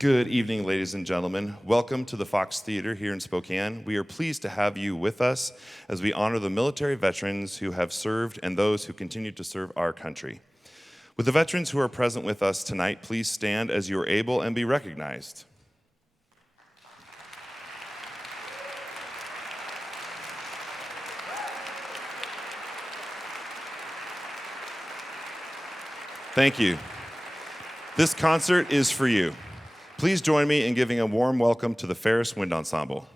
Good evening, ladies and gentlemen. Welcome to the Fox Theater here in Spokane. We are pleased to have you with us as we honor the military veterans who have served and those who continue to serve our country. With the veterans who are present with us tonight, please stand as you are able and be recognized. Thank you. This concert is for you. Please join me in giving a warm welcome to the Ferris Wind Ensemble.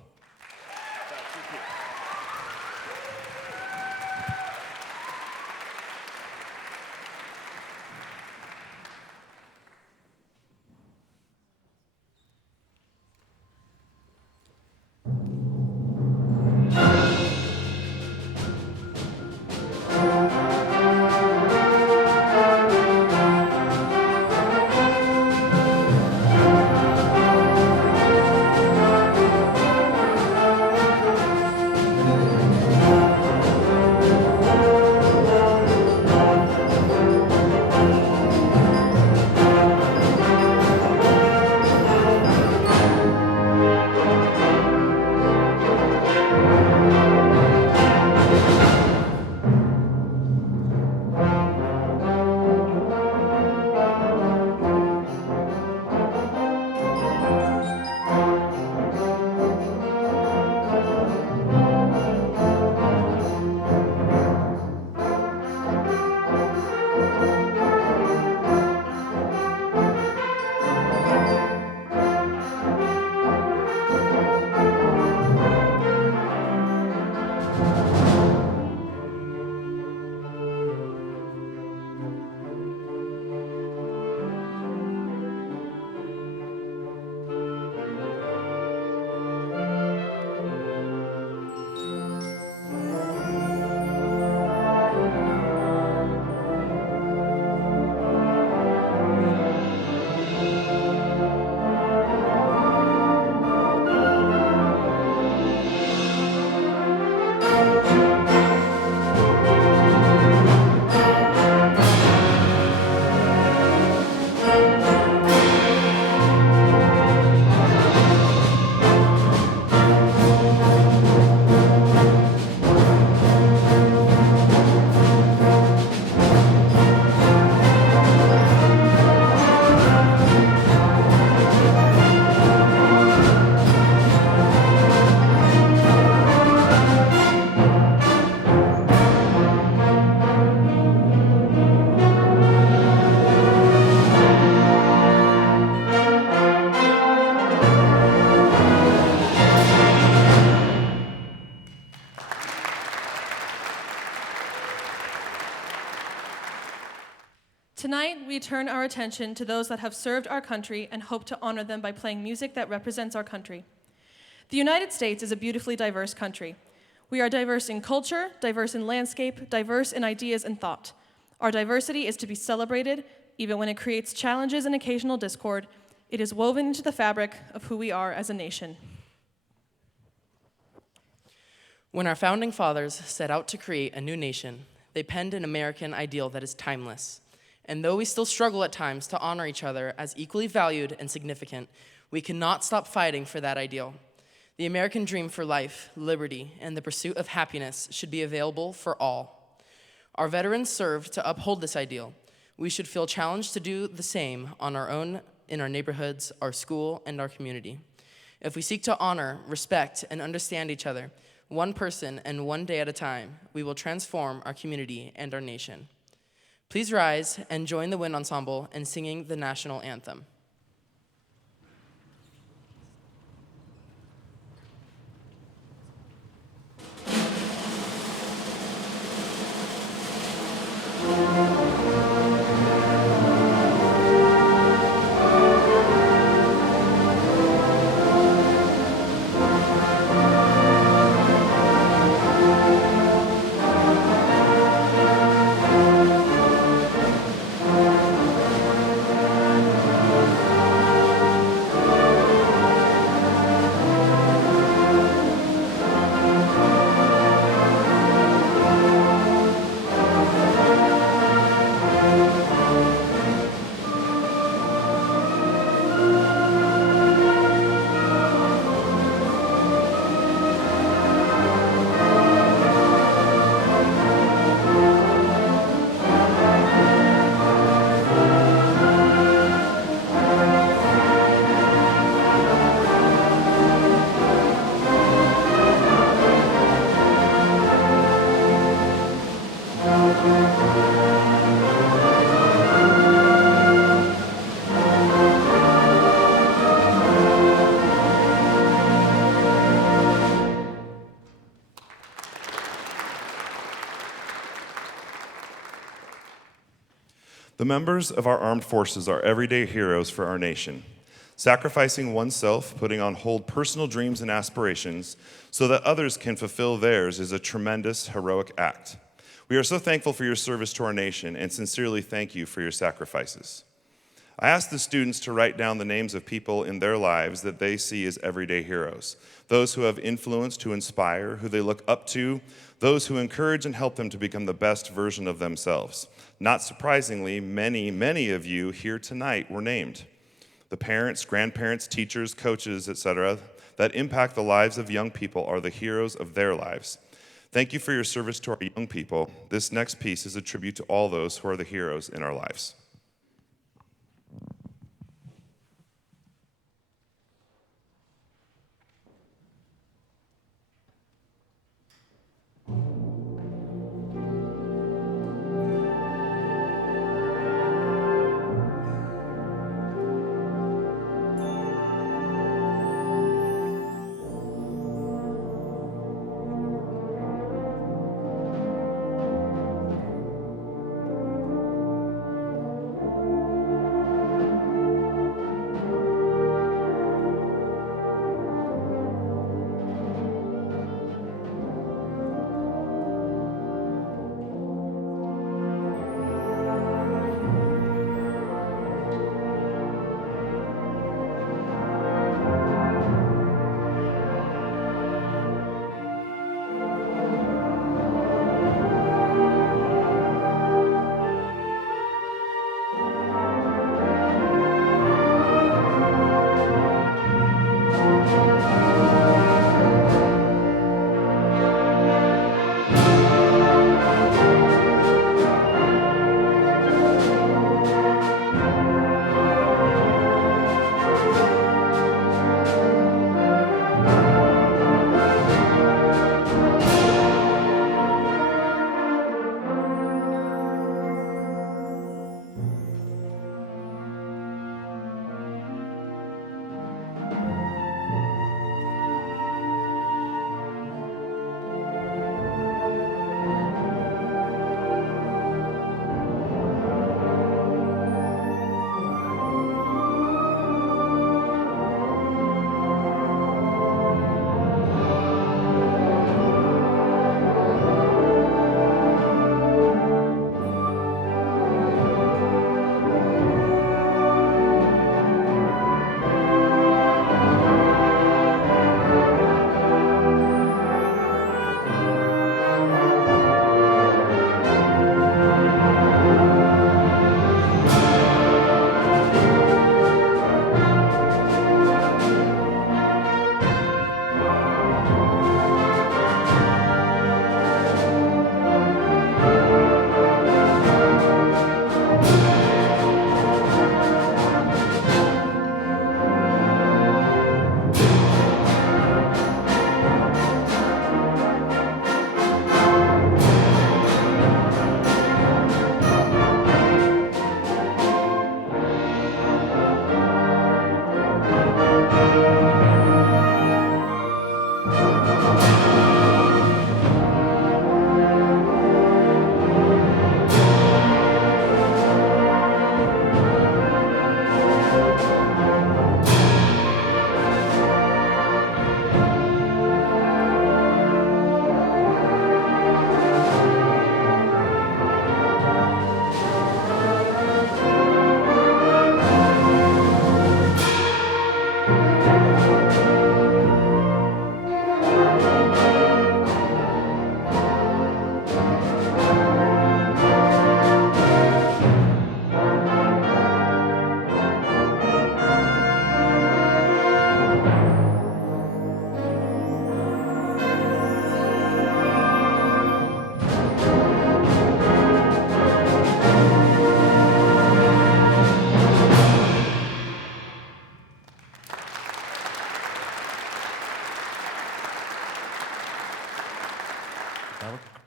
Tonight, we turn our attention to those that have served our country and hope to honor them by playing music that represents our country. The United States is a beautifully diverse country. We are diverse in culture, diverse in landscape, diverse in ideas and thought. Our diversity is to be celebrated, even when it creates challenges and occasional discord. It is woven into the fabric of who we are as a nation. When our founding fathers set out to create a new nation, they penned an American ideal that is timeless. And though we still struggle at times to honor each other as equally valued and significant, we cannot stop fighting for that ideal. The American dream for life, liberty, and the pursuit of happiness should be available for all. Our veterans served to uphold this ideal. We should feel challenged to do the same on our own, in our neighborhoods, our school, and our community. If we seek to honor, respect, and understand each other, one person and one day at a time, we will transform our community and our nation. Please rise and join the Wind Ensemble in singing the national anthem. The members of our armed forces are everyday heroes for our nation. Sacrificing oneself, putting on hold personal dreams and aspirations so that others can fulfill theirs is a tremendous, heroic act. We are so thankful for your service to our nation and sincerely thank you for your sacrifices. I asked the students to write down the names of people in their lives that they see as everyday heroes, those who have influence to inspire, who they look up to, those who encourage and help them to become the best version of themselves. Not surprisingly, many of you here tonight were named. The parents, grandparents, teachers, coaches, etc., that impact the lives of young people are the heroes of their lives. Thank you for your service to our young people. This next piece is a tribute to all those who are the heroes in our lives.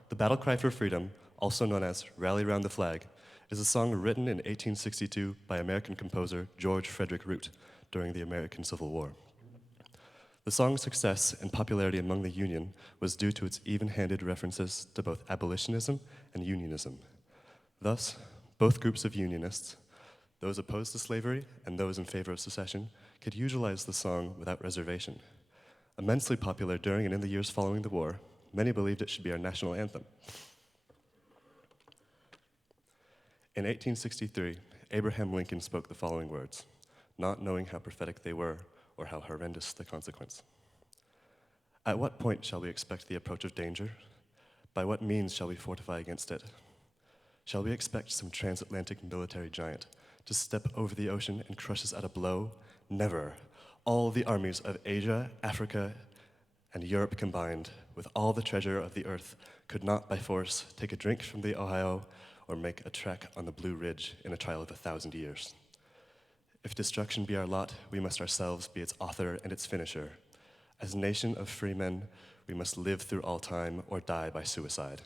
The battle cry for freedom, also known as Rally Round the Flag, is a song written in 1862 by American composer George Frederick Root during the American Civil War. The song's success and popularity among the Union was due to its even-handed references to both abolitionism and unionism. Thus, Both groups of Unionists, those opposed to slavery and those in favor of secession, could utilize the song without reservation. Immensely popular during and in the years following the war, many believed it should be our national anthem. In 1863, Abraham Lincoln spoke the following words, not knowing how prophetic they were or how horrendous the consequence. At what point shall we expect the approach of danger? By what means shall we fortify against it? Shall we expect some transatlantic military giant to step over the ocean and crush us at a blow? Never. All the armies of Asia, Africa, and Europe combined, with all the treasure of the earth, could not by force take a drink from the Ohio or make a trek on the Blue Ridge in a trial of 1,000 years. If destruction be our lot, we must ourselves be its author and its finisher. As a nation of free men, we must live through all time or die by suicide.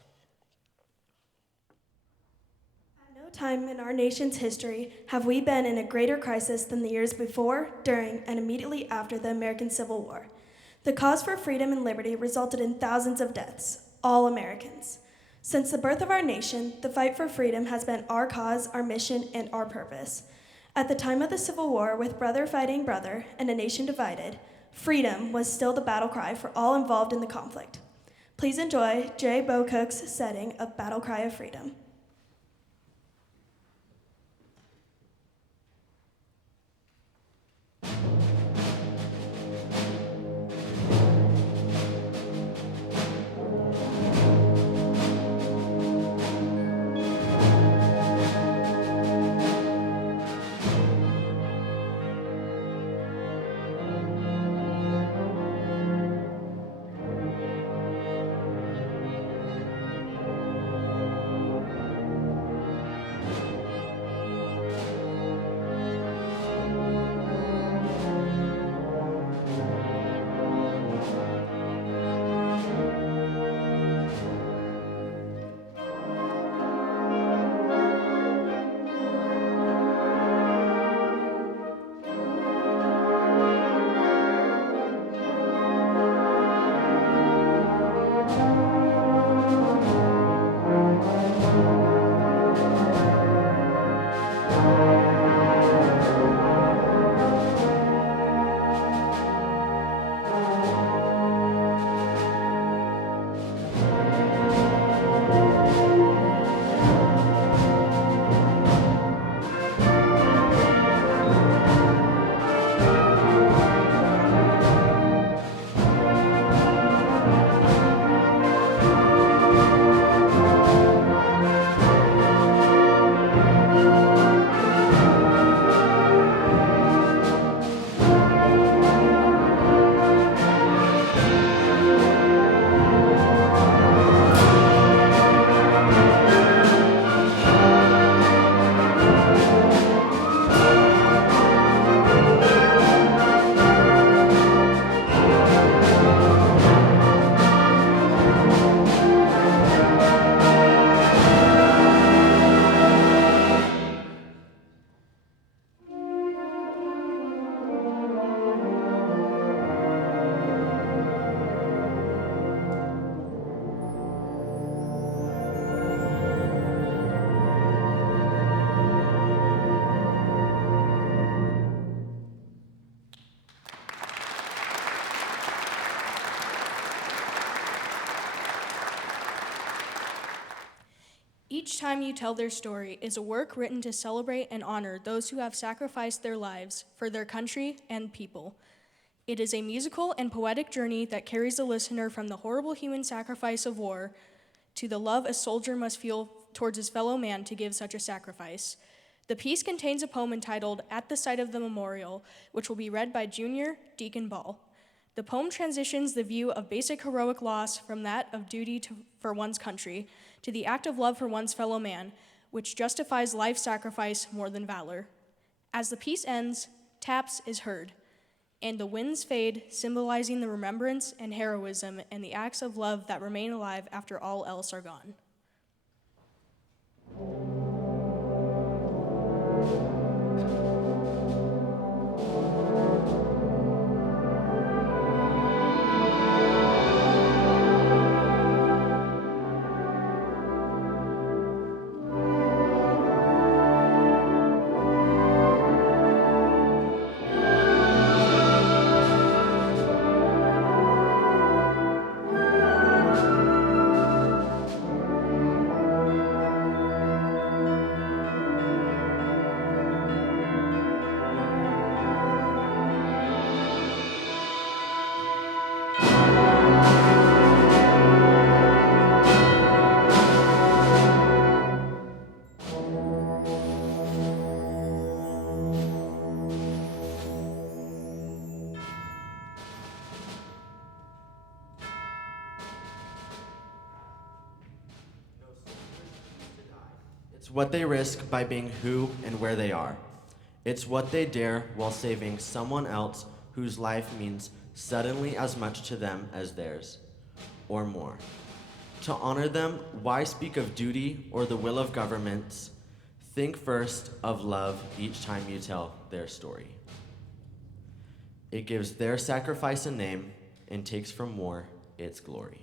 At no time in our nation's history have we been in a greater crisis than the years before, during, and immediately after the American Civil War. The cause for freedom and liberty resulted in thousands of deaths, all Americans. Since the birth of our nation, the fight for freedom has been our cause, our mission, and our purpose. At the time of the Civil War, with brother fighting brother and a nation divided, freedom was still the battle cry for all involved in the conflict. Please enjoy Jay Bocook's setting of Battle Cry of Freedom. Each time you tell their story is a work written to celebrate and honor those who have sacrificed their lives for their country and people. It is a musical and poetic journey that carries the listener from the horrible human sacrifice of war to the love a soldier must feel towards his fellow man to give such a sacrifice. The piece contains a poem entitled At the Site of the Memorial, which will be read by Junior Deacon Ball. The poem transitions the view of basic heroic loss from that of duty for one's country to the act of love for one's fellow man, which justifies life sacrifice more than valor. As the piece ends, taps is heard, and the winds fade, symbolizing the remembrance and heroism and the acts of love that remain alive after all else are gone. It's what they risk by being who and where they are. It's what they dare while saving someone else whose life means suddenly as much to them as theirs, or more. To honor them, why speak of duty or the will of governments? Think first of love each time you tell their story. It gives their sacrifice a name and takes from war its glory.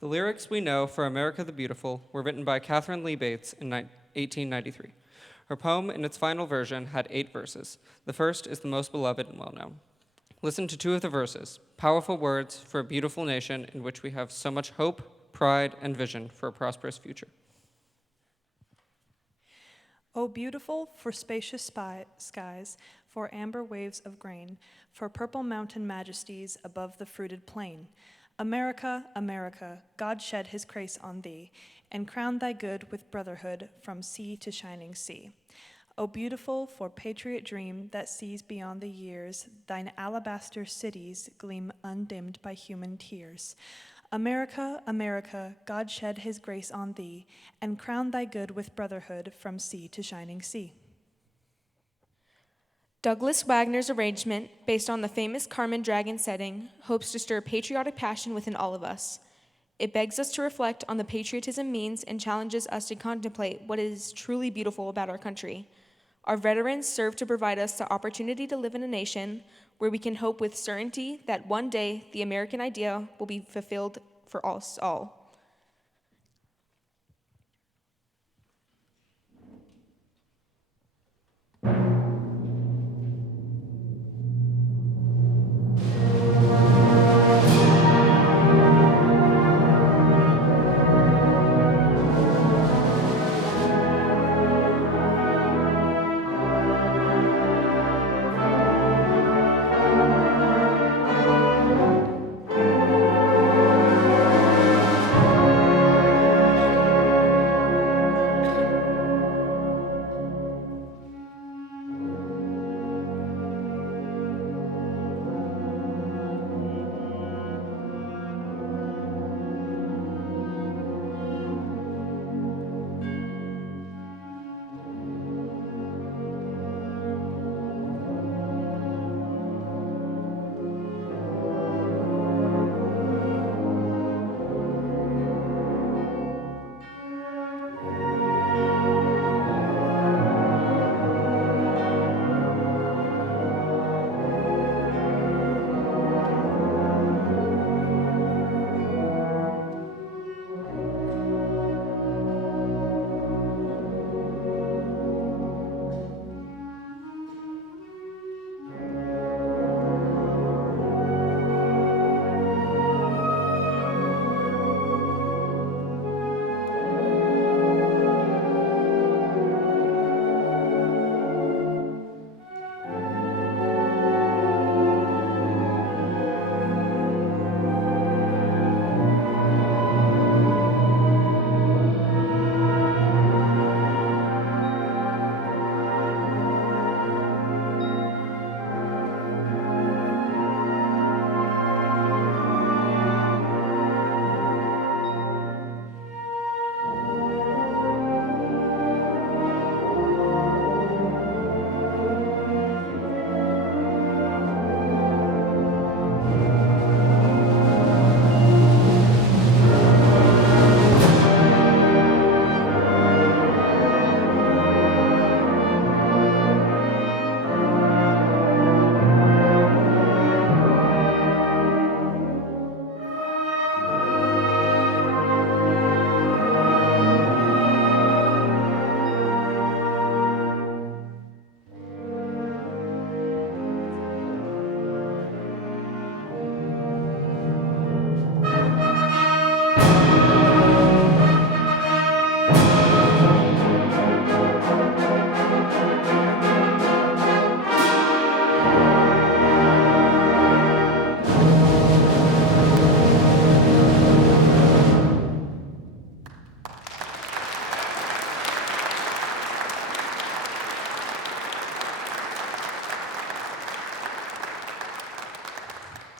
The lyrics we know for America the Beautiful were written by Catherine Lee Bates in 1893. Her poem, in its final version, had 8 verses. The first is the most beloved and well-known. Listen to 2 of the verses, powerful words for a beautiful nation in which we have so much hope, pride, and vision for a prosperous future. O beautiful for spacious skies, for amber waves of grain, for purple mountain majesties above the fruited plain. America, America, God shed his grace on thee, and crowned thy good with brotherhood from sea to shining sea. O beautiful for patriot dream that sees beyond the years, thine alabaster cities gleam undimmed by human tears. America, America, God shed his grace on thee, and crowned thy good with brotherhood from sea to shining sea. Douglas Wagner's arrangement, based on the famous Carmen Dragon setting, hopes to stir patriotic passion within all of us. It begs us to reflect on the patriotism means and challenges us to contemplate what is truly beautiful about our country. Our veterans serve to provide us the opportunity to live in a nation where we can hope with certainty that one day the American idea will be fulfilled for us all.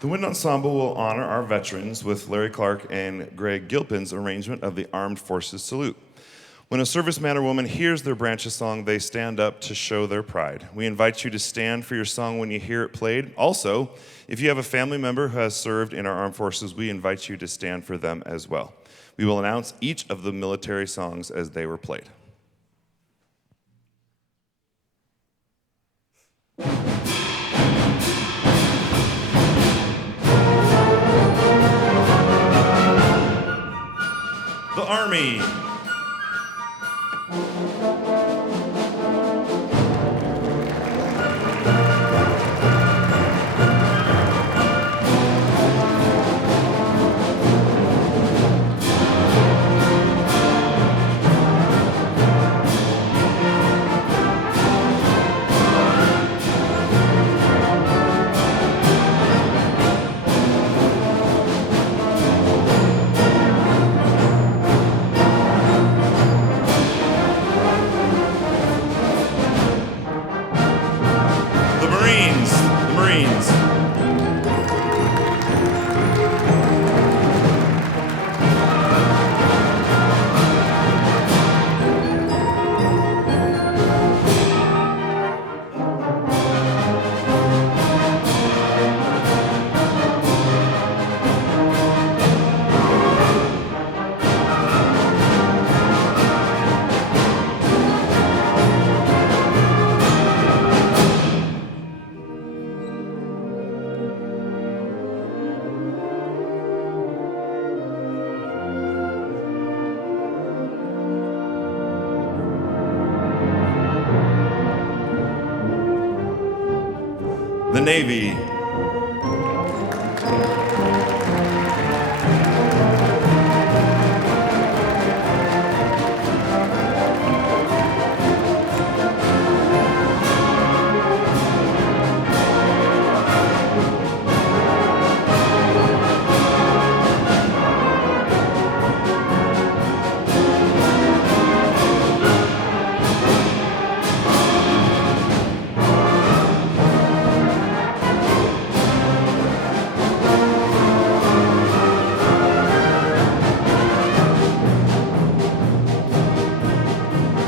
The Wind Ensemble will honor our veterans with Larry Clark and Greg Gilpin's arrangement of the Armed Forces Salute. When a serviceman or woman hears their branch's song, they stand up to show their pride. We invite you to stand for your song when you hear it played. Also, if you have a family member who has served in our armed forces, we invite you to stand for them as well. We will announce each of the military songs as they were played. The Army. The Marines. The Navy.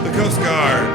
The Coast Guard.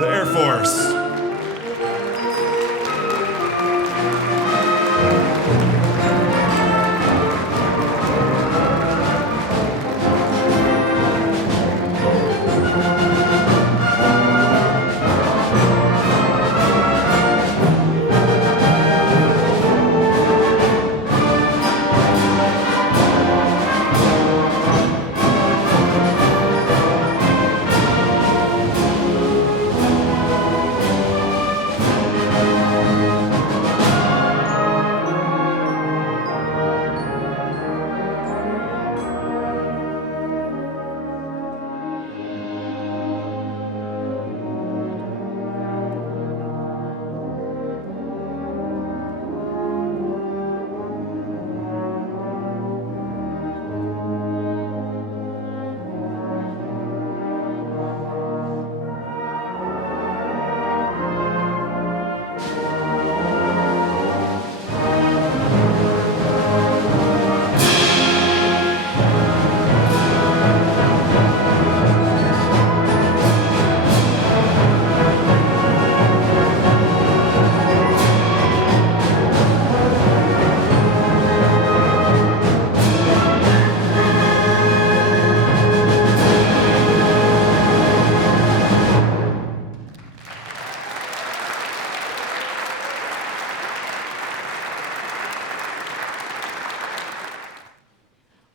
The Air Force.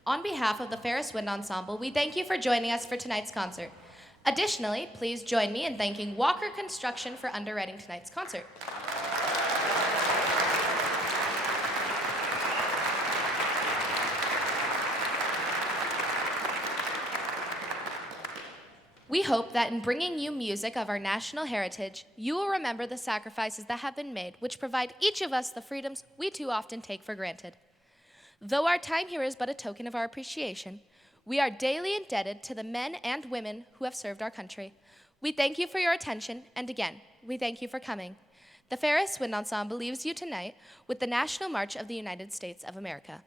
On behalf of the Ferris Wind Ensemble, we thank you for joining us for tonight's concert. Additionally, please join me in thanking Walker Construction for underwriting tonight's concert. We hope that in bringing you music of our national heritage, you will remember the sacrifices that have been made, which provide each of us the freedoms we too often take for granted. Though our time here is but a token of our appreciation, we are daily indebted to the men and women who have served our country. We thank you for your attention, and again, we thank you for coming. The Ferris Wind Ensemble leaves you tonight with the National March of the United States of America.